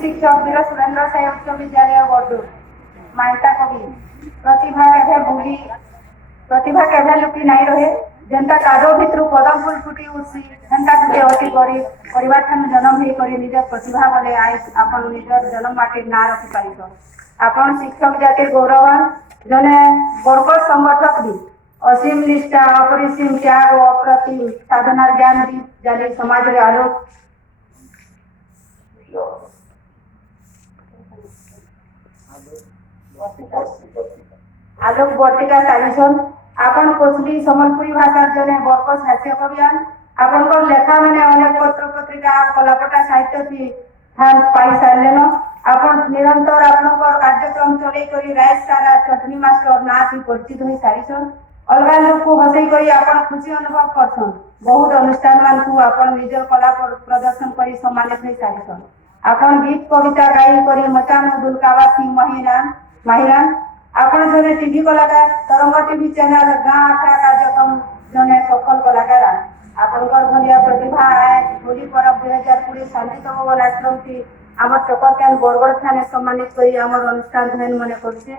शिक्षक वीर सुरेंद्र साई उच्च विद्यालय बड़दूर माइता कवि प्रतिभा केभे लुकी नहीं रहे जेनता कादो भितर पदम फूल फुटी उठी हेन्ता गुटे अति गरीब परिवार ठान जन्म ही करी निज प्रतिभा बोले आए आपन निजर जन्म माटी ना रखी पारिछ आपन शिक्षक जाति गौरवान जने बरकत संगठक भी असीम निष्ठा अपरिसीम त्याग और अप्रतिम साधनार ज्ञान दी जाने समाज रे आलोक बर्तिका साजिशन आपण कोसली सम्बलपुरी भाषा जने बरकत साहित्य कवियान आपण लेखा माने अनेक पत्र पत्रिका कलापटा साहित्य की स्थान पाई सारलेन आपण निरंतर आपण कार्यक्रम चले करी राय सारा चटनी मास्टर नाथ ही परिचित होई सारिसन अलगा लोक को हसई करी आपण खुशी अनुभव करसन बहुत अनुष्ठान मान को आपण निजर कला प्रदर्शन करी सम्मानित होई सारिसन आपण गीत कविता गाई करी मचान दुलकावासी महिला आपण जने टीवी कलाकार तरंग टीवी चैनल गाँ आखड़ा कार्यक्रम जने सफल कलाकार आपण भलिया प्रतिभा आए होली पर्व 2020 शांतितम आश्रम की आम चकर कैन बरगढ़ थाने सम्मानित करी आम अनुष्ठान मन करछे।